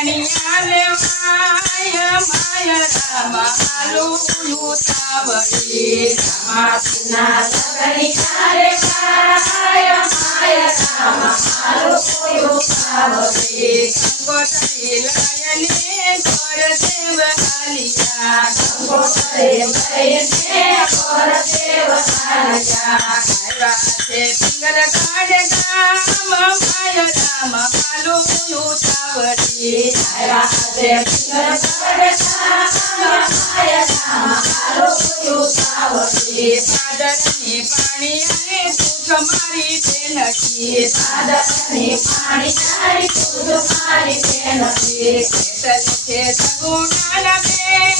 બેનિયા લે my my રામાલુ ઉતાવળી માસના લગની ચારે માય માય રામાલુ કોયો પાવડે કંકોતરી કર દેવ હાલિયા કંકોતરે લયને પર દેવ હાલિયા આવ્યા છે પિંગલ કાઢે પાદરની પાણી અને તું સાદરની પાણી તારી તુજ મારી બેનકી ખેતર છે સગુણાના બેલ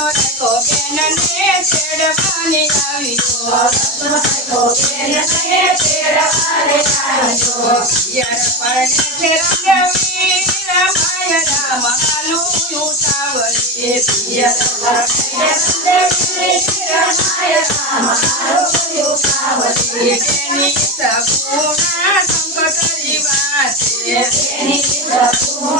રસ્તે સગુણા બેન માય રામ હાલો કોયો પાવડે મોતી મેઘીને પીરા પાવડી બજારે એની સામે સગુણાના બેલ માય રામ હાલો ઉતાવળી સગુણા બેન તો ગાય દોવા હાલિયા ભારતે બ્રાહ્મણ દેખાય માય રામ હાલો ઉતાવળી ભારત રત્નો રેખો બેનને છેડવાની આવ્યો પિયર પરણે છે રંગવીર માય રામ હાલો ઉતાવળી પિયર બેની સગુણા સંકટરી વાતે એનકે આઉડાની કાર માય રામ હાલો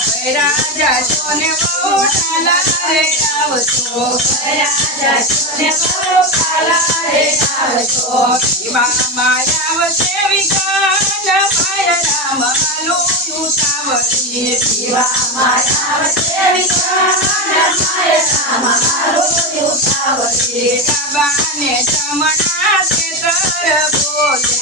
શણગારો નેરે નાકા બનાય માય રામ હાલો ઉતાવળી સાસુને તે સાડી મેળનાર બોલે રાજા સોને બહુ ડાલા રે આવતો પીવામાં આવશે વિગાન માય રામ હાલો ઉતાવળી બાબાને જમણા ખેતર બોલે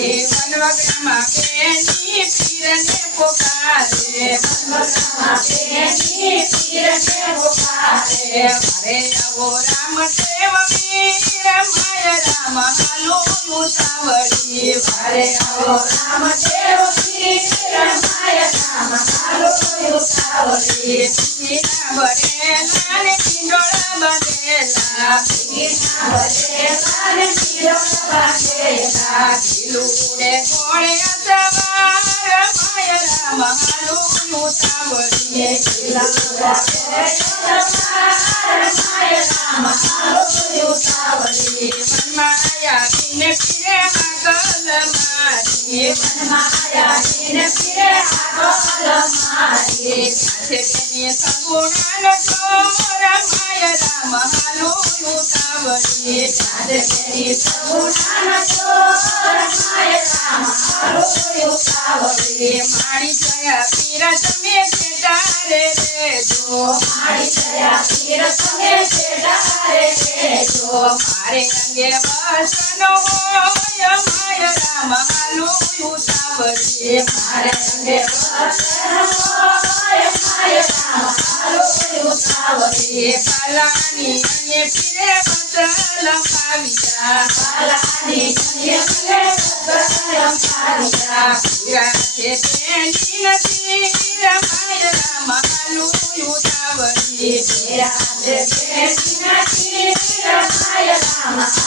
ઉતાવળી વનવગ્રામાં બેની પીરને પોકારે હરે આવો રામ દેવ વીર માય રામ હાલું ઉતાવળી હરે આવો રામદેવ પીર માય રામ હાલો ઉતાવળી ગીના ભલે મારે પીરો બાંધેલા લુડે ગોળે સવાર માય રામ હાલું ઉતાવળી લાલા માય રામ હાલો ઉતાવળી માયા બિન પીરે હાકલ મારી માયા દિન પીરે આગળ મારી સાથે તેની મારી જયા પીરા તમે ચેટારે રેજો મારી દયા પીર તમે છેડારે લેજો મારે અંગે વાસનો હોય માય રામ હાલું ઉતાવળી મારે અંગે વસન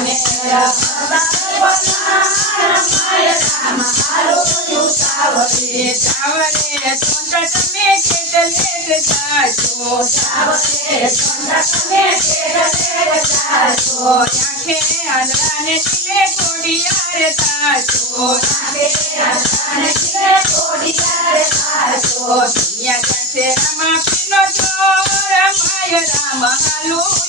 ઉતાવળી અને માય રામ હાલો. ઉતાવળી ચાવરે ચોંટ તમે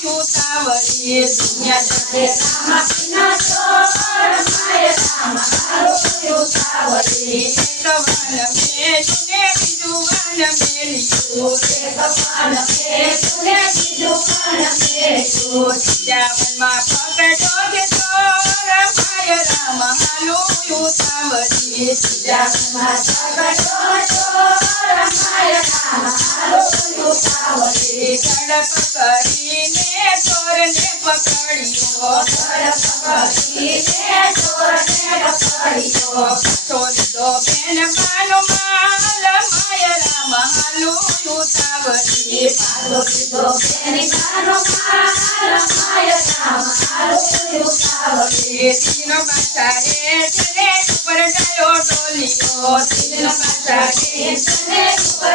કોડિયારે દુનિયા જાતે રામા પીનો ચોર માય રામ હાલું ઉતાવળી દુનિયા જતે રામ પીના ચોર માય રામ હાલો ઉતાવળી સવન મેલીને બીજું વન મેલ્યું એક પાન કે તુને બીજું પાન મેલું જાવનમાં પકડો કે ચોર માય રામ. હાલું ઉતાવળી જાગમાં સગડો ચોર ઉતાવળી ઝડપ કરીને ચોરને પકડ્યો પકડીને ચોરને પકડ્યો ચોદો બેન બાનો માલ માય રામ હાલું ઉતાવળી પાલો દીધો બેની માનો માલ માય રામ હાલો ઉતાવળી તીનો બાસા રે ચલે ઉપર ડાયો ડોલિયો તીનો બાસા રે તને ઉપર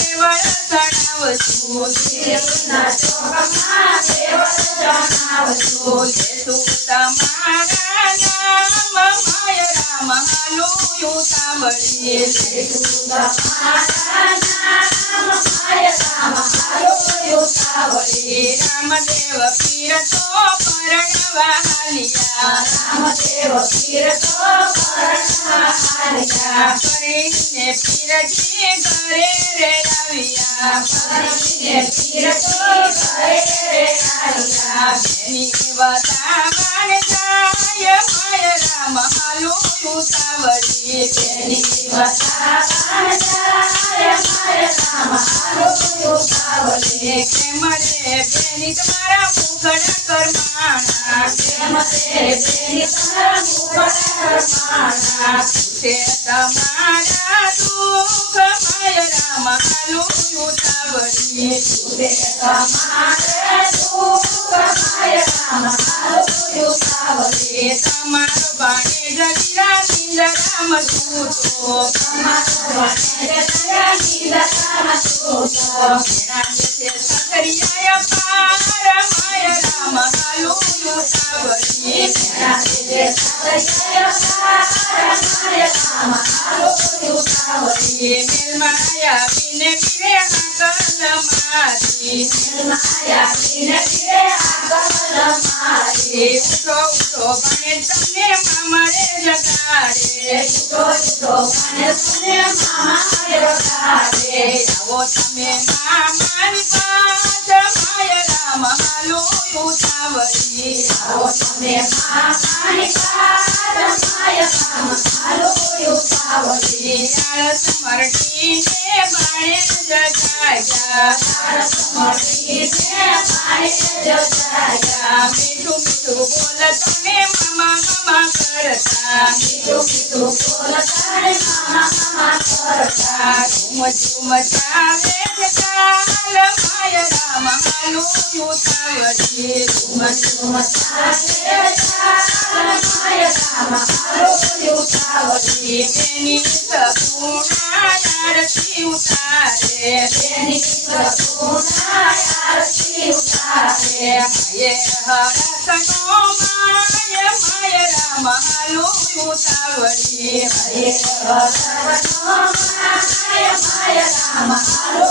રામદેવ પીર તો પરણવા હાલિયા રામદેવ કરીને પીરજી ઘરે રે આવ્યા પરમીને પીર તો ઘરે રે આવ્યા તેની બેની તમારા મુખડા કરમાણા પ્રેમ તે બેની તારા મુખડા કરમાણા તે તમારા દુઃખ માય રામ ઉતાવળી તમારે તમારો બાણે નિંદરામ સૂતો તમારો વને જરા નિંદરામ સૂતો છે સકરિયા પાર માય રામ હાલું ઉતાવળી એ મેલમાયા વિને વિરે હાકલ મારી એ ઉઠો તમને મામરે જગાડે આવો તમે મામાની પાસ માય રામ હાલું ઉતાવળી યાર સમરટીને બાણે જગાડ્યા. મીઠું મીઠું ઝુમ ચાલે છે? ચાલ માય રામ હાલું ઉતાવળી તેની સપૂર્ણા આરતી ઉતારે. હાયે હરસનો Hare Krishna, Krishna Krishna, Hare Hare, Rama Rama.